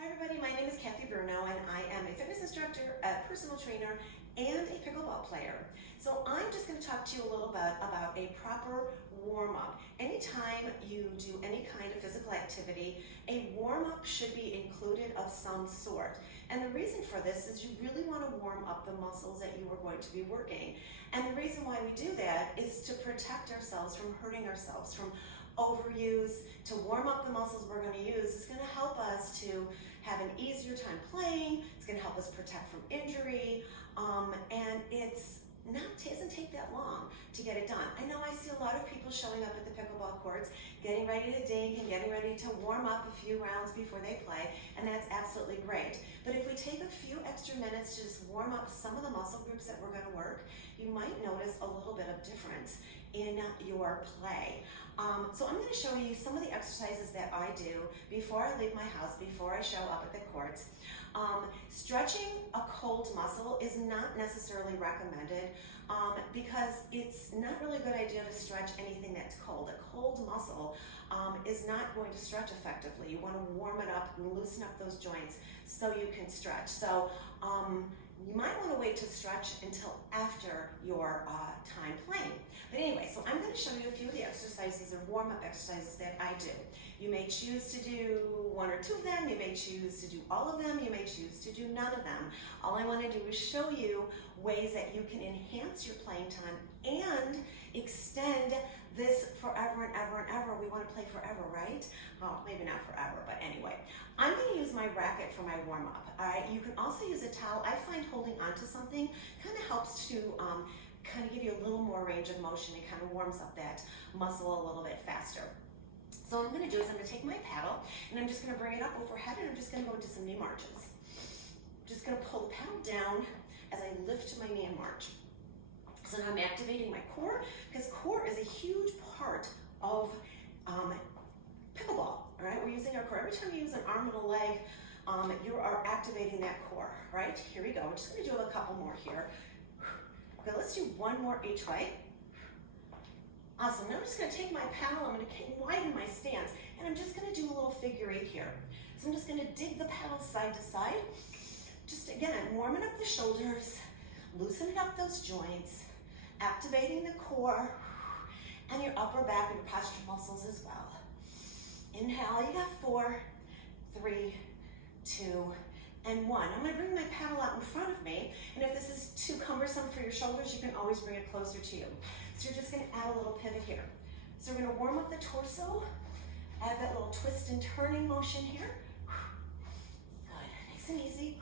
Hi everybody, my name is Kathy Bruno and I am a fitness instructor, a personal trainer, and a pickleball player. So I'm just going to talk to you a little bit about a proper warm-up. Anytime you do any kind of physical activity, a warm-up should be included of some sort. And the reason for this is you really want to warm up the muscles that you are going to be working. And the reason why we do that is to protect ourselves from hurting ourselves, from overuse. To warm up the muscles we're going to use is going to help us to have an easier time playing. It's going to help us protect from injury, and it doesn't take that long to get it done. I know I see a lot of people showing up at the pickleball courts, getting ready to dink and getting ready to warm up a few rounds before they play, and that's absolutely great. But if we take a few extra minutes to just warm up some of the muscle groups that we're going to work, you might notice a little bit of difference in your play. So I'm going to show you some of the exercises that I do before I leave my house, before I show up at the courts. Stretching a cold muscle is not necessarily recommended because it's not really a good idea to stretch anything that's cold. A cold muscle is not going to stretch effectively. You want to warm it up and loosen up those joints so you can stretch. So you might want to wait to stretch until after your time playing. But anyway, so I'm going to show you a few of the exercises or warm-up exercises that I do. You may choose to do one or two of them, you may choose to do all of them, you may choose to do none of them. All I want to do is show you ways that you can enhance your playing time and extend this forever and ever and ever. We want to play forever, right? Oh, maybe not forever, but anyway. I'm going to use my racket for my warm-up. All right, you can also use a towel. I find holding onto something kind of helps to kind of give you a little more range of motion. It kind of warms up that muscle a little bit faster. So what I'm going to do is I'm going to take my paddle and I'm just going to bring it up overhead and I'm just going to go into some knee marches. I'm just going to pull the paddle down as I lift my knee and march. So now I'm activating my core because core is a huge part of pickleball. All right, we're using our core. Every time you use an arm and a leg, you are activating that core, right? Here we go. We're just going to do a couple more here. Okay, let's do one more each way. Awesome. Now I'm just going to take my paddle, I'm going to widen my stance, and I'm just going to do a little figure eight here. So I'm just going to dig the paddle side to side. Just again, warming up the shoulders, loosening up those joints, activating the core, and your upper back and your posture muscles as well. Inhale, you got 4, 3, 2, and 1. I'm going to bring my paddle out in front of me, and if this is too cumbersome for your shoulders, you can always bring it closer to you. So you're just going to add a little pivot here. So we're going to warm up the torso, add that little twist and turning motion here. Good, nice and easy.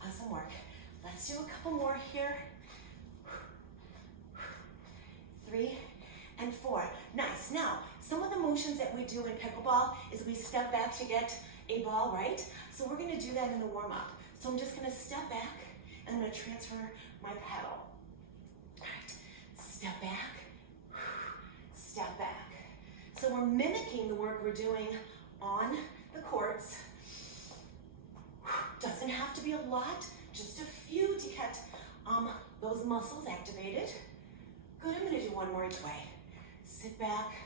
Awesome work. Let's do a couple more here. 3 and 4. Nice. Now, some of the motions that we do in pickleball is we step back to get a ball, right? So we're going to do that in the warm-up. So I'm just going to step back and I'm going to transfer my paddle. All right. Step back, step back. So we're mimicking the work we're doing on the courts. Doesn't have to be a lot, just a few to get those muscles activated. Good, I'm going to do one more each way. Sit back,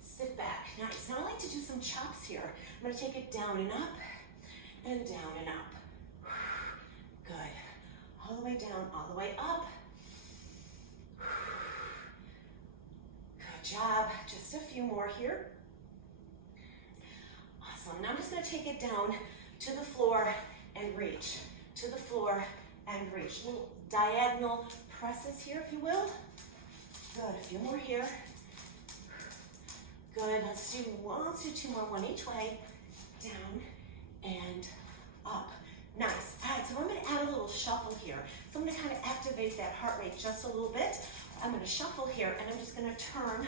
sit back. Nice. Now I like to do some chops here. I'm going to take it down and up, and down and up. Good. All the way down, all the way up. Good job. Just a few more here. Awesome. Now I'm just going to take it down to the floor and reach. To the floor and reach. Little diagonal presses here, if you will. Good. A few more here. Good. Let's do two more, one each way. Down and up. Nice. All right, so I'm going to add a little shuffle here. So I'm going to kind of activate that heart rate just a little bit. I'm going to shuffle here, and I'm just going to turn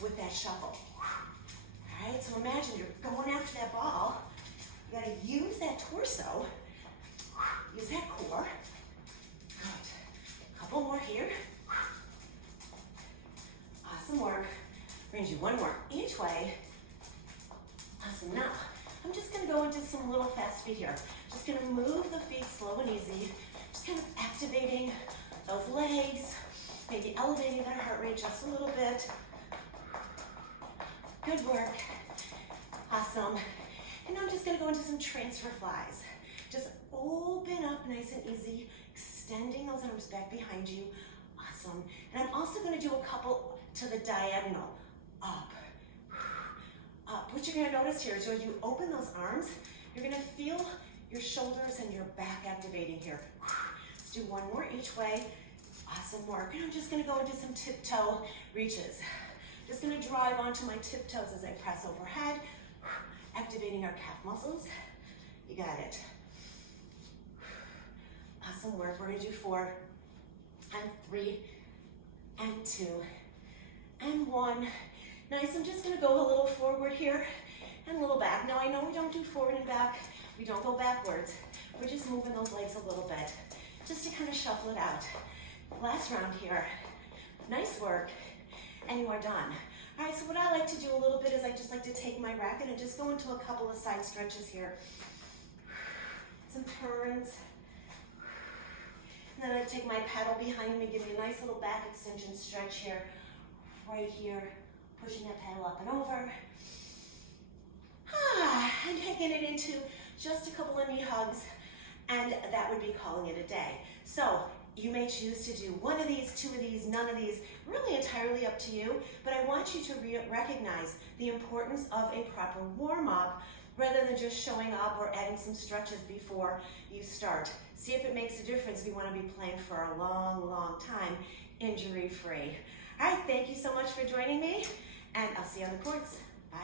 with that shuffle. All right, so imagine you're going after that ball. You got to use that torso. Use that core. Good. A couple more here. Awesome work. Brings you one more each way. Awesome. Now, I'm just going to go into some little fast feet here. Just going to move the feet slow and easy. Just kind of activating those legs. Maybe elevating that heart rate just a little bit. Good work. Awesome. And now I'm just gonna go into some transfer flies. Just open up nice and easy, extending those arms back behind you. Awesome. And I'm also gonna do a couple to the diagonal. Up, up. What you're gonna notice here is when you open those arms, you're gonna feel your shoulders and your back activating here. Let's do one more each way. Awesome work. And I'm just gonna go into some tiptoe reaches. Just gonna drive onto my tiptoes as I press overhead, activating our calf muscles. You got it. Awesome work. We're gonna do 4 and 3 and 2 and 1. Nice. I'm just gonna go a little forward here and a little back. Now I know we don't do forward and back. We don't go backwards. We're just moving those legs a little bit just to kind of shuffle it out. Last round here. Nice work. And you are done. All right, so what I like to do a little bit is I just like to take my racket and just go into a couple of side stretches here. Some turns. And then I take my paddle behind me, give me a nice little back extension stretch here. Right here, pushing that paddle up and over. And taking it into just a couple of knee hugs, and that would be calling it a day. So you may choose to do one of these, 2 of these, none of these, really entirely up to you, but I want you to recognize the importance of a proper warm-up rather than just showing up or adding some stretches before you start. See if it makes a difference. We want to be playing for a long, long time, injury-free. All right, thank you so much for joining me, and I'll see you on the courts. Bye.